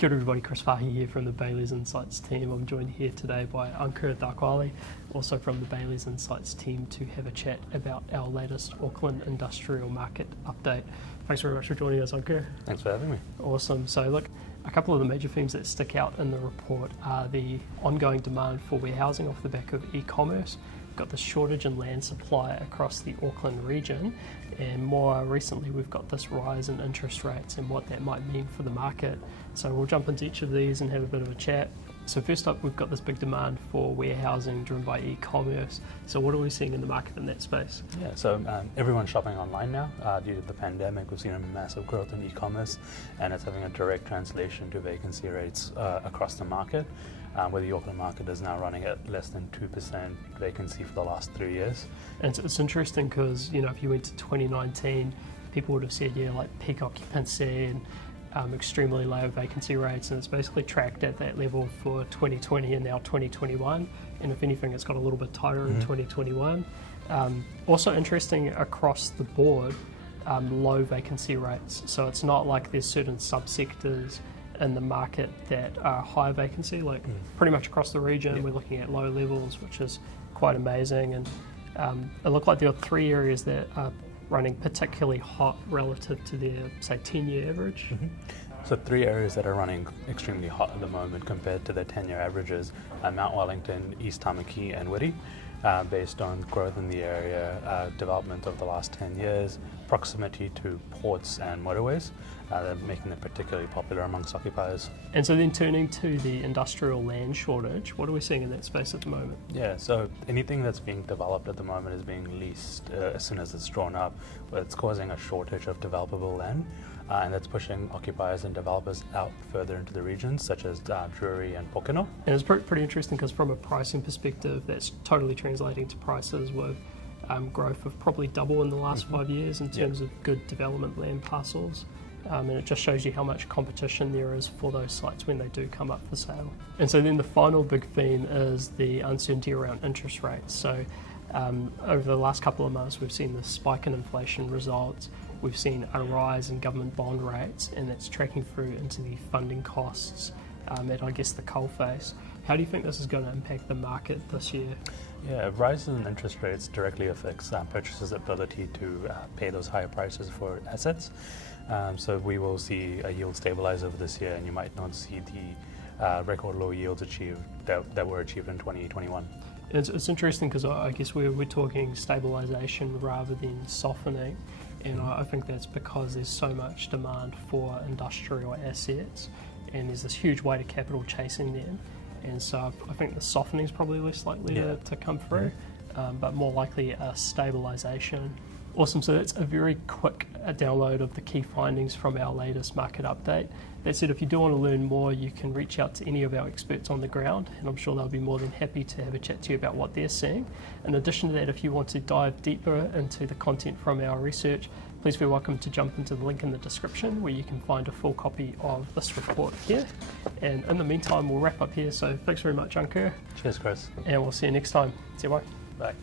Kia ora everybody, Chris Farhi here from the Bayleys Insights team. I'm joined here today by Ankur Dakwale, also from the Bayleys Insights team, to have a chat about our latest Auckland industrial market update. Thanks very much for joining us, Ankur. Thanks for having me. Awesome. So look, a couple of the major themes that stick out in the report are the ongoing demand for warehousing off the back of e-commerce. We've got the shortage in land supply across the Auckland region, and more recently we've got this rise in interest rates and what that might mean for the market. So we'll jump into each of these and have a bit of a chat. So first up, we've got this big demand for warehousing driven by e-commerce. So what are we seeing in the market in that space? Yeah, so everyone's shopping online now. Due to the pandemic, we've seen a massive growth in e-commerce, and it's having a direct translation to vacancy rates across the market, where the Auckland market is now running at less than 2% vacancy for the last 3 years. And it's interesting because, you know, if you went to 2019, people would have said, yeah, like peak occupancy and extremely low vacancy rates, and it's basically tracked at that level for 2020 and now 2021, and if anything it's got a little bit tighter in 2021. Also interesting across the board, low vacancy rates, so it's not like there's certain subsectors in the market that are high vacancy, like pretty much across the region. We're looking at low levels, which is quite amazing, and it looked like there are 3 areas that are running particularly hot relative to their, say, 10-year average. So 3 areas that are running extremely hot at the moment compared to their 10-year averages are Mount Wellington, East Tamaki and Whitty, based on growth in the area, development of the last 10 years, proximity to ports and motorways, they're making it particularly popular amongst occupiers. And so then turning to the industrial land shortage, what are we seeing in that space at the moment? Yeah, so anything that's being developed at the moment is being leased as soon as it's drawn up, but it's causing a shortage of developable land, and that's pushing occupiers and developers out further into the regions, such as Drury and Pokeno. And it's pretty interesting because from a pricing perspective, that's totally translating to prices with growth of probably double in the last 5 years in terms of good development land parcels. And it just shows you how much competition there is for those sites when they do come up for sale. And so then the final big theme is the uncertainty around interest rates. So over the last couple of months, we've seen the spike in inflation results. We've seen a rise in government bond rates, and that's tracking through into the funding costs at, I guess, the coalface. How do you think this is going to impact the market this year? Yeah, a rise in interest rates directly affects purchasers' ability to pay those higher prices for assets. So we will see a yield stabilize over this year, and you might not see the record low yields achieved that were achieved in 2021. It's interesting because I guess we're talking stabilisation rather than softening, and I think that's because there's so much demand for industrial assets, and there's this huge weight of capital chasing them, and so I think the softening is probably less likely to come through, but more likely a stabilisation. Awesome, so that's a very quick download of the key findings from our latest market update. That said, if you do want to learn more, you can reach out to any of our experts on the ground, and I'm sure they'll be more than happy to have a chat to you about what they're seeing. In addition to that, if you want to dive deeper into the content from our research, please feel welcome to jump into the link in the description where you can find a full copy of this report here. And in the meantime, we'll wrap up here, so thanks very much, Ankur. Cheers, Chris. And we'll see you next time. See you, bye. Bye.